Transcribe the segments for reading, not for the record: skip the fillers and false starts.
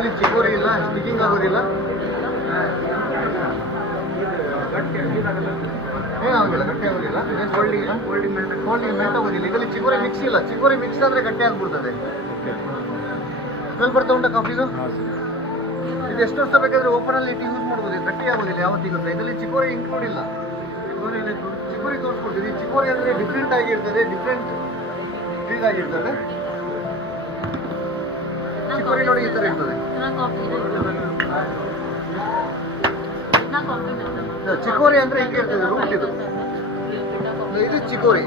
ಇದರಲ್ಲಿ ಚಿಕೋರಿ ಇಲ್ಲ, ಸ್ಟಿಕಿಂಗ್ ಆಗೋದಿಲ್ಲ, ಏನಾಗೋದಿಲ್ಲ, ಗಟ್ಟಿ ಆಗೋದಿಲ್ಲ, ಕೋಲ್ಡಿಂಗ್ ಮೆಲ್ಟ್ ಆಗೋದಿಲ್ಲ. ಇದರಲ್ಲಿ ಚಿಕೋರಿ ಮಿಕ್ಸ್ ಇಲ್ಲ, ಚಿಕೋರಿ ಮಿಕ್ಸ್ ಆದರೆ ಗಟ್ಟಿ ಆಗ್ಬಿಡ್ತದೆ. ಸ್ಮೆಲ್ ಬರ್ತಾ ಉಂಟಾ ಕಾಫಿದು? ಇದು ಎಷ್ಟು ವರ್ಷ ಬೇಕಾದ್ರೆ ಓಪನ್ ಅಲ್ಲಿ ಇಟ್ಟು ಯೂಸ್ ಮಾಡ್ಬೋದು, ಗಟ್ಟಿ ಆಗೋದಿಲ್ಲ ಯಾವತ್ತಿಗೂ. ಇದರಲ್ಲಿ ಚಿಕೋರಿ ಇನ್ಕ್ಲೂಡ್ ಇಲ್ಲ. ಚಿಕೋರಿ ತೋರಿಸ್ಕೊಡ್ತೀವಿ. ಚಿಕೋರಿ ಅಂದರೆ ಡಿಫ್ರೆಂಟ್ ಆಗಿರ್ತದೆ, ಡಿಫ್ರೆಂಟ್ ಟ್ರೀಸ್ ಆಗಿರ್ತದೆ. ಚಿಕೋರಿ ನೋಡಿ ಈ ಥರ ಇರ್ತದೆ. ಚಿಕೋರಿ ಅಂದ್ರೆ ಹಿಂಗೆ ಇರ್ತದೆ, ರೂಟ್ ಇದು. ಇದು ಚಿಕೋರಿ,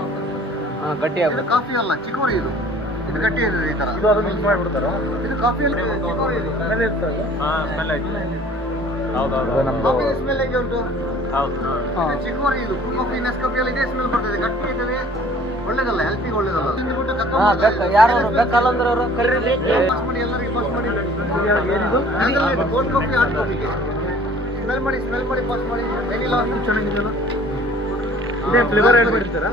ಗಟ್ಟಿ ಆಗುತ್ತೆ. ಕಾಫಿ ಅಲ್ಲ, ಚಿಕೋರಿ ಇದು. ಇದು ಗಟ್ಟಿ ಇರ್ತದೆ ಈ ತರ. ಮಿಕ್ಸ್ ಮಾಡಿಬಿಡ್ತಾರ. ಇದು ಕಾಫಿಯಲ್ಲಿ ಚಿಕೋರಿ ಇದು. ಸ್ಮೆಲ್ ಇರ್ತದೆ. ಸ್ಮೆಲ್ ಆಯ್ತು. ಕಾಫಿ ಸ್ಮೆಲ್ ಹೇಗೆ ಉಂಟು? ಹೌದು. ಚಿಕೋರಿ ಇದು. ಕಾಫಿ ನೆಸ್ಕಾಫಿಯಲ್ಲಿ ಇದೇ ಸ್ಮೆಲ್ ಬರ್ತದೆ, ಗಟ್ಟಿ ಇರ್ತದೆ, ಒಳ್ಳೇದಲ್ಲ, ಹೆಲ್ತಿಗೆ ಒಳ್ಳೇದಲ್ಲ. ಯಾರು ಬೇಕಲ್ಲ ಅಂದ್ರೆ ಅವರು ಕರೀರಿ. ಪಾಸ್ ಮಾಡಿ, ಎಲ್ಲರಿಗೆ ಪಾಸ್ ಮಾಡಿ. ಏನಿದು ಕೋಲ್ಡ್ ಕಾಫಿ, ಹಾಟ್ ಕಾಫಿಗೆ ಸ್ಮೆಲ್ ಮಾಡಿ ಪಾಸ್ ಮಾಡಿ. ಏನಿಲ್ಲ, ಚೆನ್ನಾಗಿದೆಯಲ್ಲ. ಇದೇ ಫ್ಲೇವರ್ ಆ್ಯಡ್ ಮಾಡಿರ್ತಾರಾ?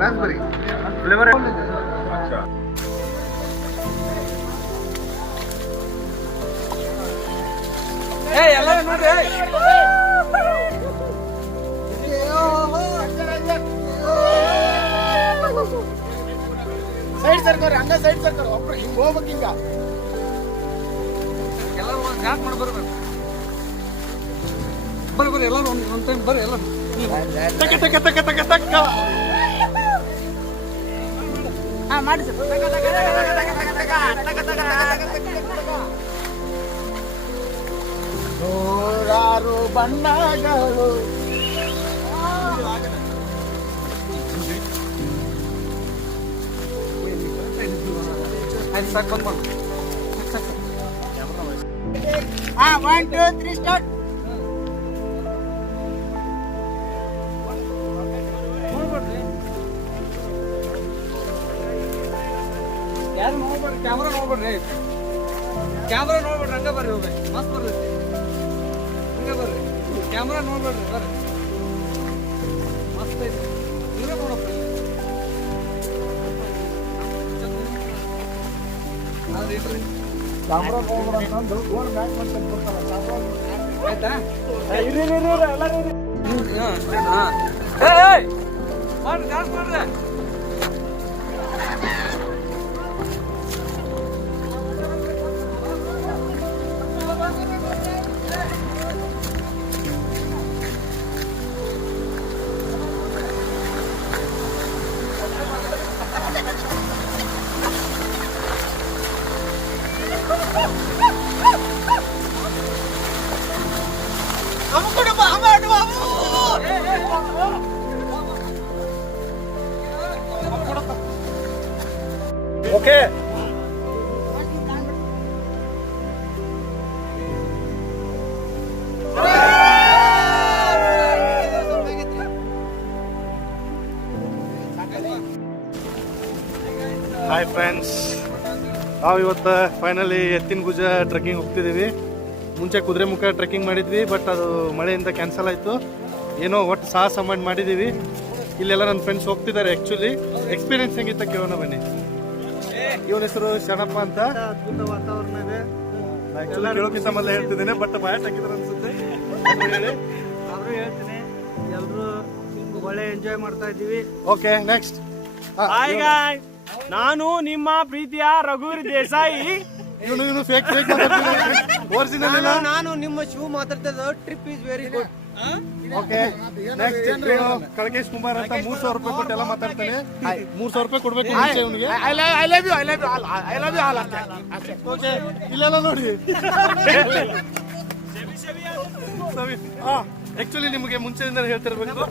Raspberry flavour. ಎಲ್ಲ ನೋಡ್ರಿ. ಸೈಡ್ ಸರ್ಕಾರ ಹಂಗ, ಸೈಡ್ ಸರ್ಕಾರ ಒಬ್ರು ಹಿಂಗ ಹೋಗ್ಬೇಕು, ಹಿಂಗ ಎಲ್ಲ ಜಾಕ್ ಮಾಡಿ ಬರ್ಬೇಕು. ಬರ್ರಿ ಎಲ್ಲ ಒಂದು ಟೈಮ್ ಬರ್ರಿ ಎಲ್ಲ. ಟಕ ಟಕ ಟಕ ಟಕ ಟಕ ಮಾಡಿ ಸರ್. ನೂರಾರು ಬಣ್ಣಗಳು. ಆಯ್ತು ಸಾಕು, ಬಂದು 1 2 3 ಸ್ಟಾರ್ಟ್. ಯಾರು ನೋಡ್ಬೇಡ್ರಿ, ಕ್ಯಾಮ್ರಾ ನೋಡ್ಬೇಡ್ರಿ, ಕ್ಯಾಮ್ರಾ ನೋಡ್ಬೇಡ್ರಿ, ಹಂಗ ಬರ್ರಿ, ಹೋಗ್ರಿ, ಮಸ್ತ್ ಬರ್ತೈತಿ. ಹಂಗ ಬರ್ರಿ, ಕ್ಯಾಮ್ರಾ ನೋಡ್ಬೇಡ್ರಿ, ಬರ್ರಿ, ಮಸ್ತ್ ಐತಿ. ನೀವೇ ನೋಡಪ್ಪ. ಕ್ಯಾಮ್ರಾ ನೋಡ್ಬೇಡ, ಫೋನ್ ಬ್ಯಾಕ್ ಮಾಡ್ಕೊಂಡು ಬರ್ತಾರ. ಆಯ್ತಾ? ಇರಿ ಎಲ್ಲರೂ ಮಾಡ್ರಿ, ಡ್ಯಾನ್ಸ್ ಮಾಡ್ರಿ. ಓಕೆ. ಹಾಯ್ ಫ್ರೆಂಡ್ಸ್, ನಾವು ಇವತ್ತು ಫೈನಲಿ ಎತ್ತಿನ ಗುಜ ಟ್ರೆಕ್ಕಿಂಗ್ ಹೋಗ್ತಿದ್ದೀವಿ. ಮುಂಚೆ ಕುದುರೆಮುಖ ಟ್ರೆಕ್ಕಿಂಗ್ ಮಾಡಿದ್ವಿ, ಬಟ್ ಅದು ಮಳೆಯಿಂದ ಕ್ಯಾನ್ಸಲ್ ಆಯಿತು. ಏನೋ ಒಟ್ಟು ಸಾಹಸ ಮಾಡಿದ್ದೀವಿ. ಇಲ್ಲೆಲ್ಲ ನನ್ನ ಫ್ರೆಂಡ್ಸ್ ಹೋಗ್ತಿದ್ದಾರೆ. ಆ್ಯಕ್ಚುಲಿ ಎಕ್ಸ್ಪೀರಿಯನ್ಸ್ ಹೆಂಗಿತ್ತ ಕೇಳೋಣ ಬನ್ನಿ. ಇವನ ಹೆಸರು ಶರಣಪ್ಪ ಅಂತ. ಅದ್ಭುತ ವಾತಾವರಣ ಇದೆ. ಆ್ಯಕ್ಚುಲಿ ಕೇಳೋಕ್ಕಿಂತ ಮೊದಲು ಹೇಳ್ತಿದ್ದೇನೆ, ಬಟ್ ಬಾಯ್ ಹಾಕಿದ್ರು ಅನ್ಸುತ್ತೆ. ಹೇಳಿ. ಆದ್ರೂ ಹೇಳ್ತೀನಿ, ಎಲ್ಲರೂ ಒಳ್ಳೆ ಎಂಜಾಯ್ ಮಾಡ್ತಾ ಇದ್ದೀವಿ. Okay, next. ಹಾಯ್ ಗಾಯ್ಸ್, ನಾನು ನಿಮ್ಮ ಪ್ರೀತಿಯ ರಘುವೀರ್ ದೇಸಾಯಿ. ಇವನು ಫೇಕ್ ಒರಿಜಿನಲ್ ಇಲ್ಲ. ನಾನು ನಿಮ್ಮ ಶಿವ ಮಾತಾಡ್ತಾ ಇದ್ದ. Trip is very good. Okay, next Kalakesh Kumar ಅಂತ 3,000 ರೂಪಾಯಿ ಕೊಟ್ಟು ಎಲ್ಲ ಮಾತಾಡ್ತಾನೆ. 3,000 ರೂಪಾಯಿ ಕೊಡ್ಬೇಕು ಮುಂಚೆ ಇವನಿಗೆ. I love you all. Okay, ಇಲ್ಲೆಲ್ಲ ನೋಡಿ. ಆಕ್ಚುಲಿ ನಿಮಗೆ ಮುಂಚೆಯಿಂದ ಹೇಳ್ತಿರ್ಬೇಕು,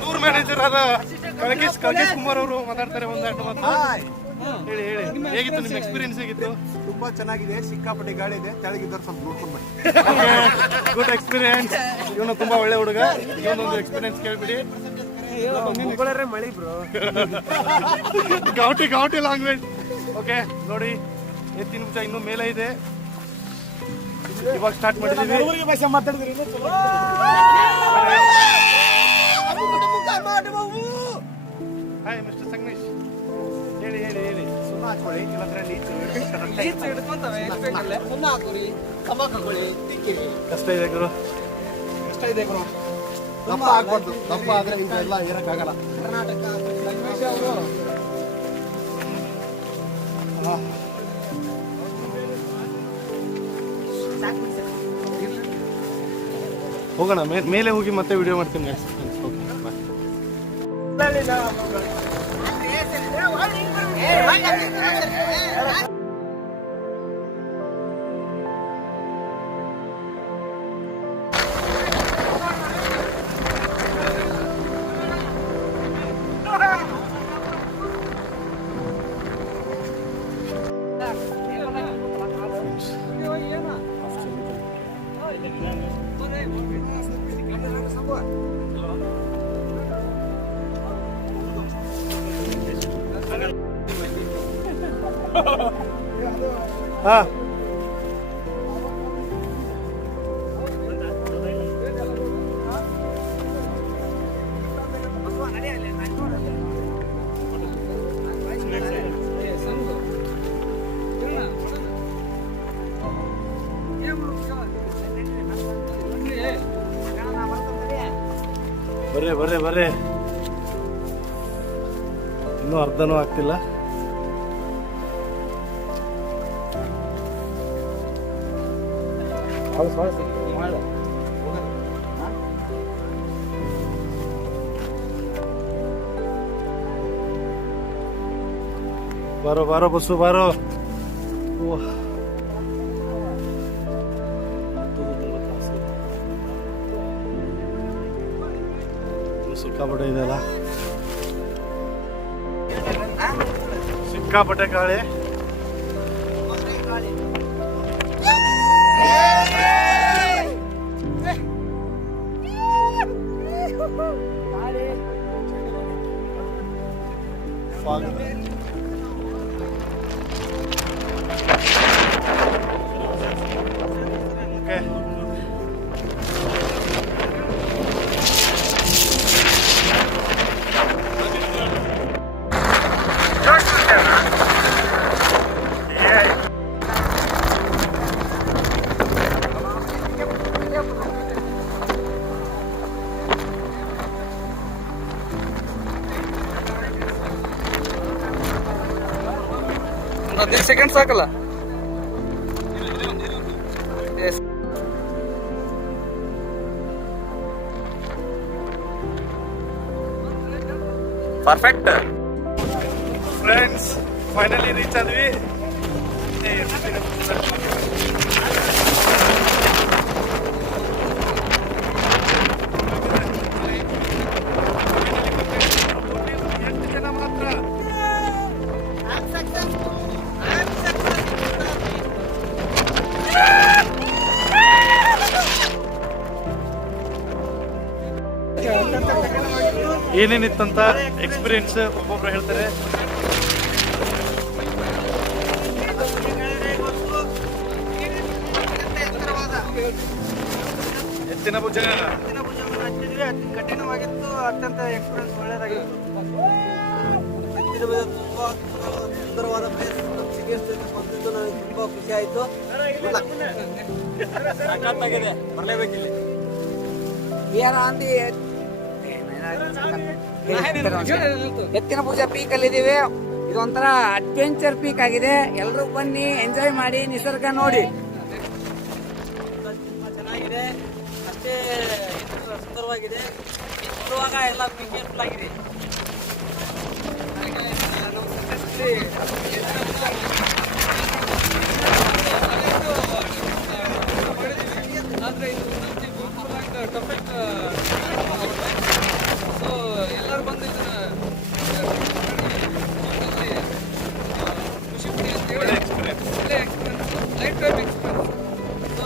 ಟೂರ್ ಮ್ಯಾನೇಜರ್ ಆದ ಕಳಕೇಶ್ ಕುಮಾರ್ ಅವರು ಮಾತಾಡ್ತಾರೆ. ಒಂದೆರಡು ಮಾತು ಹೇಳಿ. ಹೇಗಿತ್ತು ನಿಮ್ಮ ಎಕ್ಸ್ಪೀರಿಯನ್ಸ್? ಹೇಗಿತ್ತು? ತುಂಬಾ ಚೆನ್ನಾಗಿದೆ. ಸಿಕ್ಕಾಪಟ್ಟೆ ಗಾಳಿ ಇದೆ, ತೆಳಗಿದ್ದವ್ರು ಸ್ವಲ್ಪ ನೋಡ್ಕೊಂಡು ಬನ್ನಿ. Good experience. ಇವನು ತುಂಬಾ ಒಳ್ಳೆ ಹುಡುಗ. ಇವನೊಂದು ಎಕ್ಸ್ಪೀರಿಯನ್ಸ್ ಕೇಳ್ಬಿಡಿ. ಮಳಿ ಬ್ರೋ. ಗಾವಟಿ ಲ್ಯಾಂಗ್ವೇಜ್. ಓಕೆ ನೋಡಿ, ಎತ್ತಿನ ಭುಜ ಇನ್ನೂ ಮೇಲೆ ಇದೆ. ಇವಾಗ ಸ್ಟಾರ್ಟ್ ಮಾಡಿದ್ದೀವಿ. ಭಾಷೆ ಮಾತಾಡಿದ್ರಿ. ಹಾಯ್ ಮಿಸ್ಟರ್ ಸಂಗಮೇಶ್, ಹೇಳಿ. ಸುಮ್ಮನೆ ಹಾಕೊಳ್ಳಿ, ಇಲ್ಲ ನೀಚು. ಆಗ್ಲೆ ಸುಣ್ಣ ಹಾಕೋರಿ, ತಂಬಾಕು ಹಾಕೊಳ್ಳಿ, ತಿಕ್ಕಿರಿ. ಕಷ್ಟ ಇದೆ ಗುರು. ಕಷ್ಟ ಇದೆ ಗುರು. ದಪ್ಪ ಆಗ್ಬಾರ್ದು, ದಪ್ಪ ಆದ್ರೆ ಇಂಥವೆಲ್ಲ ಏರಕ್ಕಾಗಲ್ಲ. ಕರ್ನಾಟಕ ಸಂಗಮೇಶ ಅವರು ಹೋಗೋಣ ಮೇಲೆ ಹೋಗಿ ಮತ್ತೆ ವಿಡಿಯೋ ಮಾಡ್ತೀನಿ guys. Okay bye. ಹಾ ಬರ್ರಿ ಇನ್ನೂ ಅರ್ಧನೂ ಆಗ್ತಿಲ್ಲ. ಬಾರೋ ಬಸ್ಸು ಬಾರೋ. ಸಿಕ್ಕಾಪಟ್ಟೆ ಇದೆಯಲ್ಲ, ಸಿಕ್ಕಾಪಟ್ಟೆ ಗಾಳಿ. Fog okay. ಒಂದು 10 ಸೆಕೆಂಡ್ ಸಾಕಲ್ಲ. ಪರ್ಫೆಕ್ಟ್ ಫ್ರೆಂಡ್ಸ್, ಫೈನಲಿ ರೀಚ್ ಆದ್ವಿ. ಎಷ್ಟು ಜನ ಮಾತ್ರ ಏನೇನಿತ್ತಂತ ಎಕ್ಸ್ಪೀರಿಯನ್ಸ್ ಒಬ್ಬೊಬ್ರು ಹೇಳ್ತಾರೆ. ಎತ್ತಿನ ಭುಜ ಕಠಿಣವಾಗಿತ್ತು, ಅತ್ಯಂತ ಎಕ್ಸ್ಪೀರಿಯನ್ಸ್ ಒಳ್ಳೆಯದಾಗಿತ್ತು. ತುಂಬಾ ಸುಂದರವಾದ ಪ್ಲೇಸ್. ಬಂದಿದ್ದು ನನಗೆ ತುಂಬಾ ಖುಷಿ ಆಯ್ತು. ಬರಲೇಬೇಕಿಲ್ಲಿ. ಎತ್ತಿನ ಪೂಜಾ ಪೀಕ್ ಅಲ್ಲಿ ಇದೀವಿ. ಇದೊಂಥರ ಅಡ್ವೆಂಚರ್ ಪೀಕ್ ಆಗಿದೆ. ಎಲ್ಲರೂ ಬನ್ನಿ, ಎಂಜಾಯ್ ಮಾಡಿ, ನಿಸರ್ಗ ನೋಡಿ. ತುಂಬಾ ಚೆನ್ನಾಗಿದೆ, ಅಷ್ಟೇ ಸುಂದರವಾಗಿದೆ. ನೋಡುವಾಗ ಎಲ್ಲ ಪೀಸ್ಫುಲ್ ಆಗಿದೆ. ಆದ್ರೆ ಇದು ಸೊ ಎಲ್ಲರೂ ಬಂದು ಇದನ್ನ ಖುಷಿ ಪಡಿ ಅಂತ ಹೇಳಿ ಒಳ್ಳೆ experience, life time experience. So